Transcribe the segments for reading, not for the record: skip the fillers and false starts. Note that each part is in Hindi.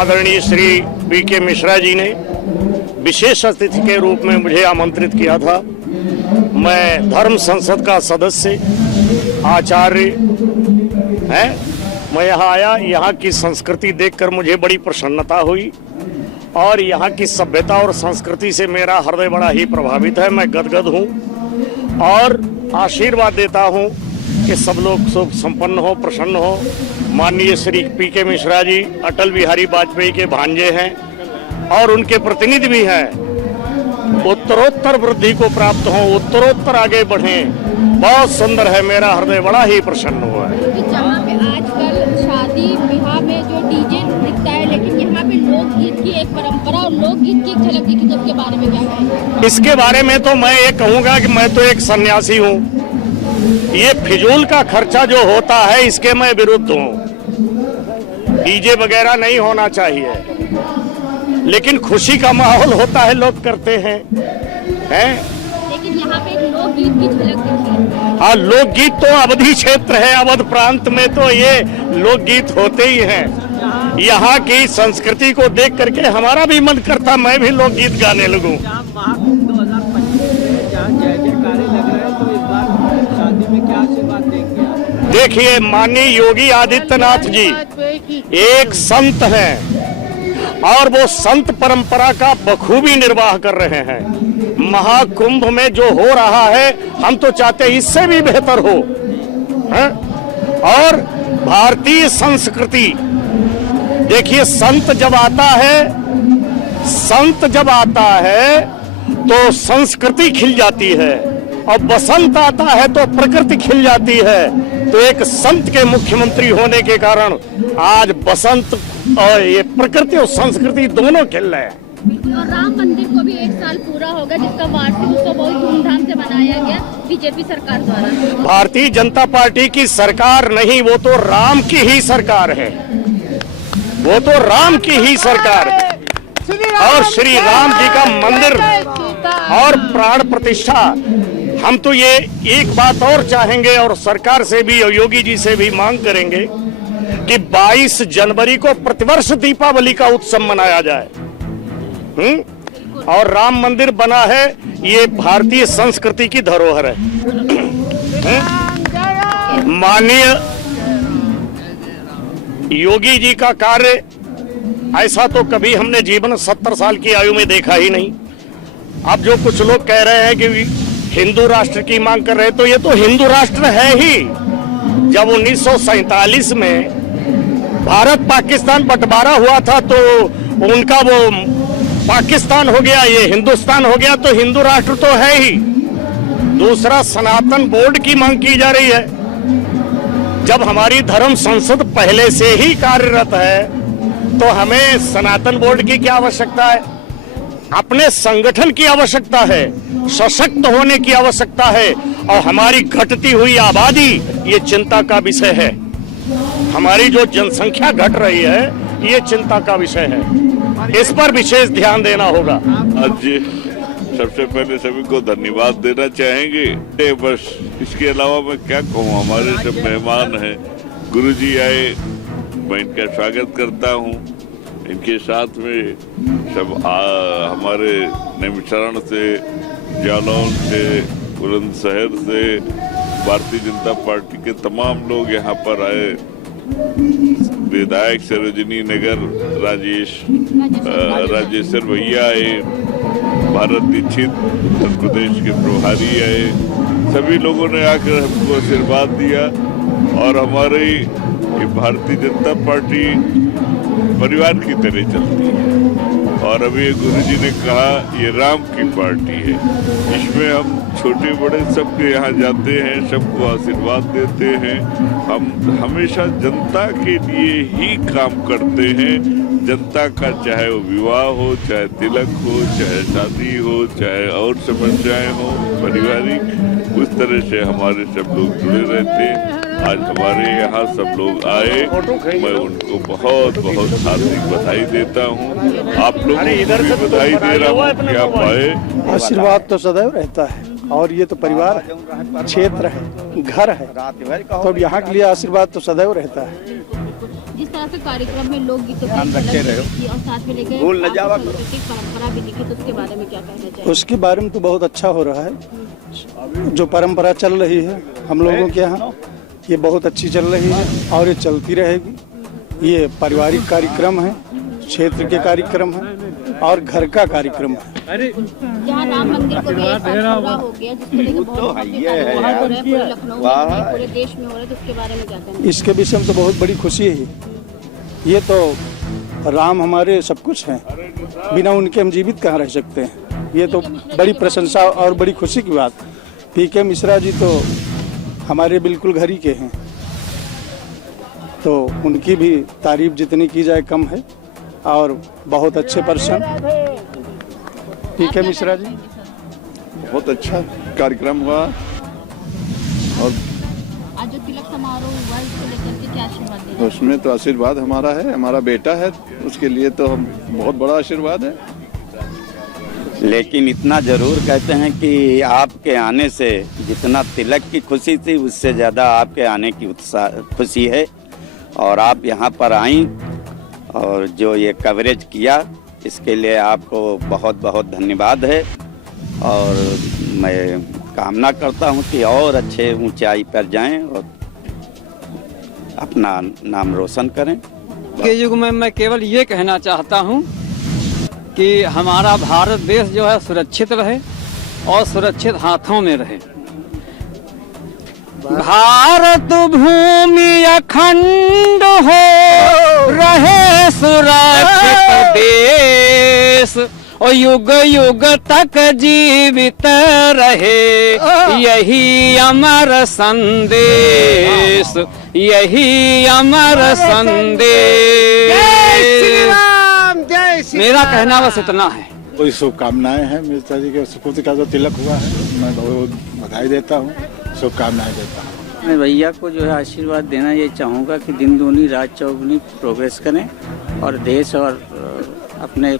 आदरणीय श्री पीके मिश्रा जी ने विशेष अतिथि के रूप में मुझे आमंत्रित किया था। मैं धर्म संसद का सदस्य आचार्य है, मैं यहाँ आया। यहाँ की संस्कृति देखकर मुझे बड़ी प्रसन्नता हुई और यहाँ की सभ्यता और संस्कृति से मेरा हृदय बड़ा ही प्रभावित है। मैं गदगद हूँ और आशीर्वाद देता हूँ कि सब लोग सुख संपन्न हो, प्रसन्न हो। माननीय श्री पीके मिश्रा जी अटल बिहारी वाजपेयी के भांजे हैं और उनके प्रतिनिधि भी हैं। उत्तरोत्तर वृद्धि को प्राप्त हो, उत्तरोत्तर आगे बढ़ें। बहुत सुंदर है, मेरा हृदय बड़ा ही प्रसन्न हुआ है। जहाँ पे आजकल शादी विवाह में जो डीजे दिखता है, लेकिन यहाँ पे लोकगीत की एक परंपरा और लोकगीत की एक झलक दिखी, तो इसके बारे में क्या कहेंगे? इसके बारे में तो मैं ये कहूँगा कि मैं तो एक सन्यासी हूँ। ये फिजूल का खर्चा जो होता है इसके मैं विरुद्ध हूँ। डीजे वगैरह नहीं होना चाहिए, लेकिन खुशी का माहौल होता है, लोग करते हैं। लेकिन यहाँ पे लोकगीत की झलक दिखी। हाँ, लोकगीत तो अवधि क्षेत्र है, अवध प्रांत में तो ये लोकगीत होते ही हैं। यहाँ की संस्कृति को देख करके हमारा भी मन करता मैं भी लोकगीत गाने लगूं। देखिए, माननीय योगी आदित्यनाथ जी एक संत हैं और वो संत परंपरा का बखूबी निर्वाह कर रहे हैं। महाकुंभ में जो हो रहा है हम तो चाहते हैं इससे भी बेहतर हो, है? और भारतीय संस्कृति देखिए, संत जब आता है तो संस्कृति खिल जाती है और बसंत आता है तो प्रकृति खिल जाती है। तो एक संत के मुख्यमंत्री होने के कारण आज बसंत और ये प्रकृति और संस्कृति दोनों खिल रहे हैं। और राम मंदिर को भी 1 साल पूरा होगा, जिसका वार्षिक उत्सव बहुत धूमधाम से मनाया गया बीजेपी सरकार द्वारा। भारतीय जनता पार्टी की सरकार नहीं, वो तो राम की ही सरकार है। वो तो राम की ही सरकार है और श्री राम जी का मंदिर और प्राण प्रतिष्ठा। हम तो ये एक बात और चाहेंगे और सरकार से भी और योगी जी से भी मांग करेंगे कि 22 जनवरी को प्रतिवर्ष दीपावली का उत्सव मनाया जाए। और राम मंदिर बना है, ये भारतीय संस्कृति की धरोहर है। माननीय योगी जी का कार्य ऐसा तो कभी हमने जीवन 70 साल की आयु में देखा ही नहीं। अब जो कुछ लोग कह रहे हैं कि हिंदू राष्ट्र की मांग कर रहे हैं, तो ये तो हिंदू राष्ट्र है ही। जब 1947 में भारत पाकिस्तान बंटवारा हुआ था तो उनका वो पाकिस्तान हो गया, ये हिंदुस्तान हो गया, तो हिंदू राष्ट्र तो है ही। दूसरा, सनातन बोर्ड की मांग की जा रही है। जब हमारी धर्म संसद पहले से ही कार्यरत है तो हमें सनातन बोर्ड की क्या आवश्यकता है? अपने संगठन की आवश्यकता है, सशक्त होने की आवश्यकता है। और हमारी घटती हुई आबादी ये चिंता का विषय है। हमारी जो जनसंख्या घट रही है ये चिंता का विषय है, इस पर विशेष ध्यान देना होगा। आज सबसे पहले सभी को धन्यवाद देना चाहेंगे। बस इसके अलावा मैं क्या कहूँ, हमारे सब मेहमान हैं, गुरुजी आए, मैं इनका स्वागत करता हूँ। इनके साथ में सब हमारे निमशरण से, जालौन से, बुलंदशहर से, भारतीय जनता पार्टी के तमाम लोग यहाँ पर आए। विधायक सरोजनी नगर राजेश्वर भैया आए, भारत दीक्षित उत्तर प्रदेश के प्रभारी आए। सभी लोगों ने आकर हमको आशीर्वाद दिया और हमारी ये भारतीय जनता पार्टी परिवार की तरह चलती है। और अभी गुरुजी ने कहा ये राम की पार्टी है, इसमें हम छोटे बड़े सबके यहाँ जाते हैं, सबको आशीर्वाद देते हैं। हम हमेशा जनता के लिए ही काम करते हैं। जनता का चाहे वो विवाह हो, चाहे तिलक हो, चाहे शादी हो, चाहे और समस्याएं हो पारिवारिक, उस तरह से हमारे सब लोग जुड़े रहते हैं। आज हमारे यहाँ सब लोग आए, मैं उनको बहुत बहुत हार्दिक बधाई देता हूँ। आप लोगों को भी बधाई दे रहा हूँ कि आप आए। आशीर्वाद तो सदैव रहता है और ये तो परिवार है, क्षेत्र है, घर है, तो अब यहाँ के लिए आशीर्वाद तो सदैव रहता है। बिल्कुल। जिस तरह से कार्यक्रम में लोकगीतों की ध्यान रखे रहो। दिखी और साथ में लेकर भूल न जावा करो। सांस्कृतिक परंपरा भी दिखी, तो उसके बारे में क्या कहना चाहिए? उसके बारे में तो बहुत अच्छा हो रहा है। जो परंपरा चल रही है हम लोगों के यहाँ, ये बहुत अच्छी चल रही है और ये चलती रहेगी। ये पारिवारिक कार्यक्रम है, क्षेत्र के कार्यक्रम है और घर का कार्यक्रम है। जहाँ राम मंदिर को भी एक साल पूरा हो गया, जिसको लेकर बहुत भव्य कार्यक्रम हो रहे हैं, पूरे लखनऊ में, पूरे देश में हो रहे हैं, तो उसके बारे में क्या कहना है? इसके विषय में तो बहुत बड़ी खुशी है। ये तो राम हमारे सब कुछ हैं, बिना उनके हम जीवित कहाँ रह सकते हैं। ये तो बड़ी प्रशंसा और बड़ी खुशी की बात। पीके मिश्रा जी तो हमारे बिल्कुल घर ही के हैं, तो उनकी भी तारीफ जितनी की जाए कम है। और बहुत अच्छे पर्सन पीके मिश्रा जी। बहुत अच्छा कार्यक्रम हुआ और आज जो तिलक समारोह हुआ, इसको लेकर के क्या आशीर्वाद दे रहे हैं? उसमें तो आशीर्वाद हमारा है, हमारा बेटा है, उसके लिए तो हम बहुत बड़ा आशीर्वाद है। लेकिन इतना जरूर कहते हैं कि आपके आने से जितना तिलक की खुशी थी, उससे ज़्यादा आपके आने की खुशी है। और आप यहाँ पर आई और जो ये कवरेज किया, इसके लिए आपको बहुत बहुत धन्यवाद है। और मैं कामना करता हूँ कि और अच्छे ऊंचाई पर जाएं और अपना नाम रोशन करें। के युग में मैं केवल ये कहना चाहता हूँ कि हमारा भारत देश जो है सुरक्षित रहे और सुरक्षित हाथों में रहे। भारत भूमि अखंड हो रहे सुरक्षित देश और युग युग तक जीवित रहे, यही अमर संदेश, यही अमर संदेश। मेरा कहना बस इतना है। कोई शुभकामनाएं हैं मिश्रा जी के सुपुत्र का जो तिलक हुआ है, मैं बहुत बधाई देता हूँ, शुभकामनाएं देता हूँ। मैं भैया को जो है आशीर्वाद देना ये चाहूँगा कि दिन दूनी रात चौगुनी प्रोग्रेस करें और देश और अपने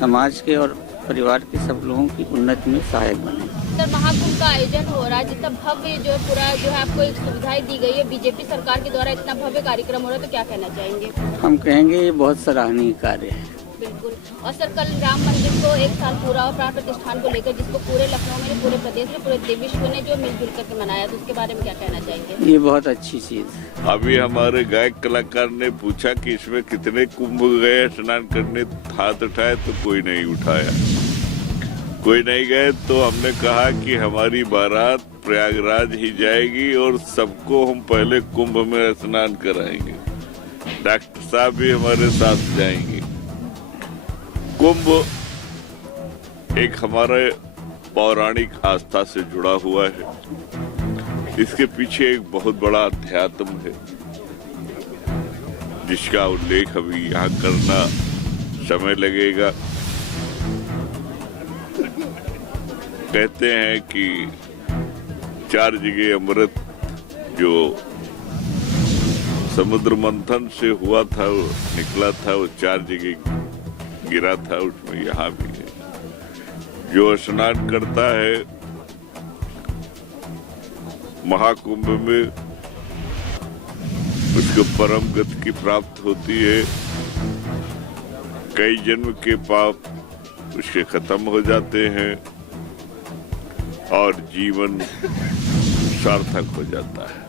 समाज के और परिवार के सब लोगों की उन्नति में सहायक बने। सर, महाकुंभ का आयोजन हो रहा है, जितना भव्य जो है पूरा जो है आपको एक सुविधाएं दी गई है बीजेपी सरकार के द्वारा, इतना भव्य कार्यक्रम हो रहा है, तो क्या कहना चाहेंगे? हम कहेंगे ये बहुत सराहनीय कार्य है। बिल्कुल। और सर, कल राम मंदिर को एक साल पूरा और प्राण प्रतिष्ठान को लेकर, जिसको पूरे लखनऊ में, पूरे प्रदेश में, पूरे विश्व ने जो मिलजुल करके मनाया, तो उसके बारे में क्या कहना चाहेंगे? ये बहुत अच्छी चीज है। अभी हमारे गायक कलाकार ने पूछा कि इसमें कितने कुंभ गए स्नान करने, हाथ उठाए तो कोई नहीं उठाया, कोई नहीं गए। तो हमने कहा कि हमारी बारात प्रयागराज ही जाएगी और सबको हम पहले कुंभ में स्नान कराएंगे। डॉक्टर साहब भी हमारे साथ जाएंगे। कुंभ एक हमारे पौराणिक आस्था से जुड़ा हुआ है। इसके पीछे एक बहुत बड़ा अध्यात्म है, जिसका उल्लेख अभी यहाँ करना समय लगेगा। कहते हैं कि 4 जगह अमृत जो समुद्र मंथन से हुआ था, वो निकला था, वो 4 जगह गिरा था, उसमें यहाँ भी है। जो स्नान करता है महाकुंभ में, उसको परम गति की प्राप्त होती है। कई जन्म के पाप उसके खत्म हो जाते हैं और जीवन सार्थक हो जाता है।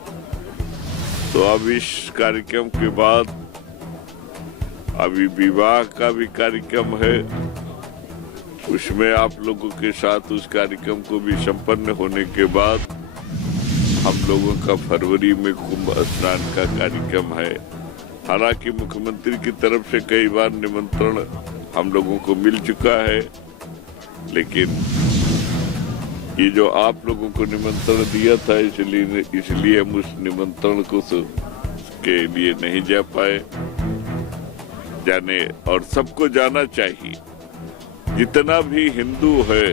तो अब इस कार्यक्रम के बाद अभी विवाह का भी कार्यक्रम है, उसमें आप लोगों के साथ उस कार्यक्रम को भी संपन्न होने के बाद हम लोगों का फरवरी में कुंभ स्नान का कार्यक्रम है। हालांकि मुख्यमंत्री की तरफ से कई बार निमंत्रण हम लोगों को मिल चुका है, लेकिन ये जो आप लोगों को निमंत्रण दिया था, इसलिए हम उस निमंत्रण को के लिए नहीं जा पाए। जाने और सबको जाना चाहिए, जितना भी हिंदू है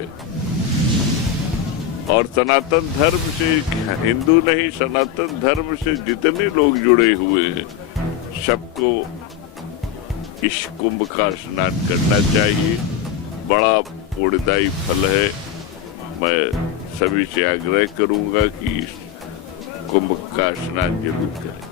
और सनातन धर्म से, हिंदू नहीं सनातन धर्म से जितने लोग जुड़े हुए हैं, सबको इस कुंभ का स्नान करना चाहिए। बड़ा पुण्यदायी फल है। मैं सभी से आग्रह करूंगा कि इस कुंभ का स्नान जरूर करें।